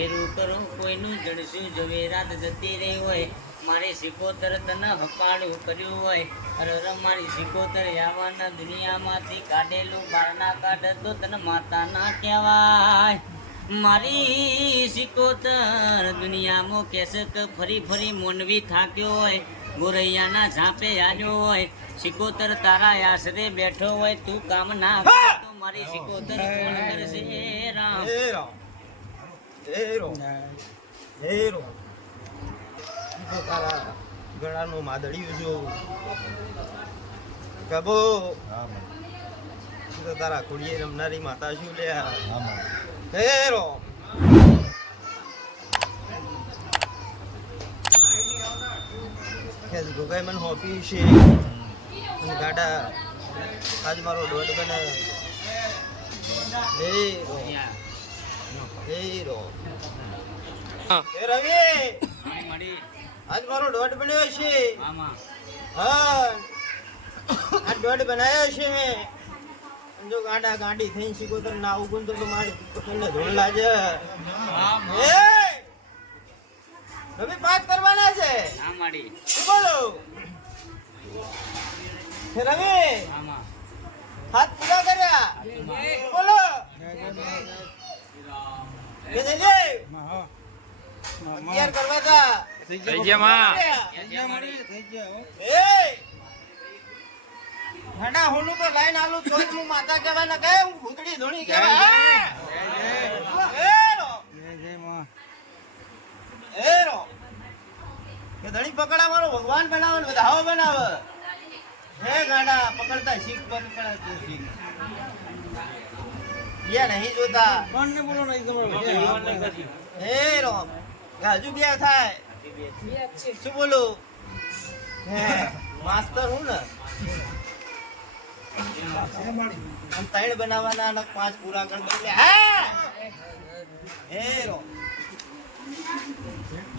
વેરું કરું કોઈનું જડશું જવેરાત જતી રહી હોય મારી સિકોતર તને હપાડું કર્યું હોય અરે મારી સિકોતર યાવાના દુનિયામાંથી કાઢેલું બારના કાઢ તો તને માતા ના કહેવાય મારી સિકોતર દુનિયામાં કેસે તો ફરી ફરી મોનવી થાક્યો હોય ગોરૈયાના ઝાંપે આવ્યો હોય સિકોતર તારા આશરે બેઠો હોય તું કામ ના કરે તો મારી સિકોતર કોણ કરશે રામ તારા ગળાનું માદળિયું જો કબો તો તારા ખોડીએ રમનારી માતા શું લ્યા હેરો ખેલ ગોગાઈ મન હોપી છે ગાડા આજ મારો દોઢ બને હેરો હે રવિ આજ મારો દોઢ બન્યો છે હા આ દોઢ બનાવ્યો છે મેં જો ગાડા ગાડી થઈને સિકોતર ના ઉગું તો મારી પસંદ ધોણ લાગે એ રવિ પાસ કરવાના છે હા માડી શું બોલો હે રવિ હાથ પૂરા કર્યા બોલો કે જઈએ અગિયાર કરવા તા થઈ ગયા માં એ હડા હોનું તો લાઈન આલુ તો હું માતા કહેવાય ના કહે હું ભૂતડી ધોણી કહેવાય એ રો કે ધણી પકડા મારો ભગવાન બનાવે ને વધાવો બનાવે હે ગાડા પકડતા શીખ પકડા તું શીખ યા નહીં જોતા કોણ ને બોલો નહીં તમારો હે રો હજુ બે થાય શું બોલું હે માસ્ટર હું ને हम 3 बनावाना અને 5 પૂરા કર દે હા હે રો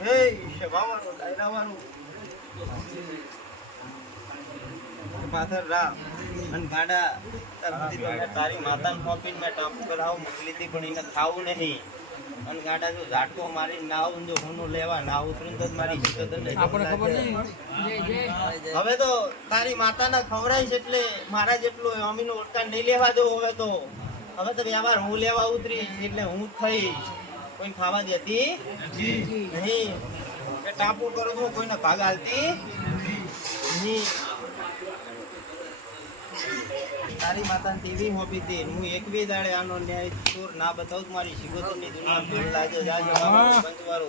હે શવાવાનો ડાયરાવાનો પાથર રા મન ગાડા તારી માતાને કોપીને મે ટાપુ કરાવ મોકલી હતી પણ એને ખાવું નહીં અને ગાડા જો ઝાટકો મારી નાવ જો હોનું લેવા નાવ ઉતરીને તો મારી જીતો આપણે ખબર નહીં હવે તો તારી માતાને ખવરાય છે એટલે મારા જેટલું અમીનો ઓટકા નહીં લેવા દો હવે તો વ્યવહાર હું લેવા ઉતરી એટલે હું થઈ કોઈ ખાવા દેતી નહીં કે ટાપુ કરો તો કોઈને ભાગ આલતી નહીં તારી માતાને ટીવી હોપી હતી હું એકવી દાડે આનો ન્યાય ચોર ના બતાવું મારી સિગોતરની દુનિયા ભીડ લાગે જાજો પંચવારો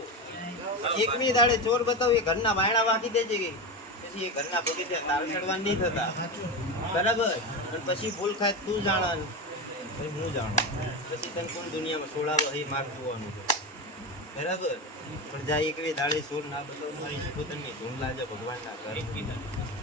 એકવી દાડે ચોર બતાવું એ ઘરના વાયણા વાકી દેજે કે પછી એ ઘરના બગીચે તાર ચડવા નહીં થતા બરાબર અને પછી ભૂલ ખાય તું જાણ પછી હું જાણું પછી તને કોણ દુનિયામાં છોડાવો એ માર્ગ જોવાનું છે બરાબર પણ જાય એકવી દાડે ચોર ના બતાવું મારી સિગોતરની ધૂમ લાગે ભગવાનના ઘર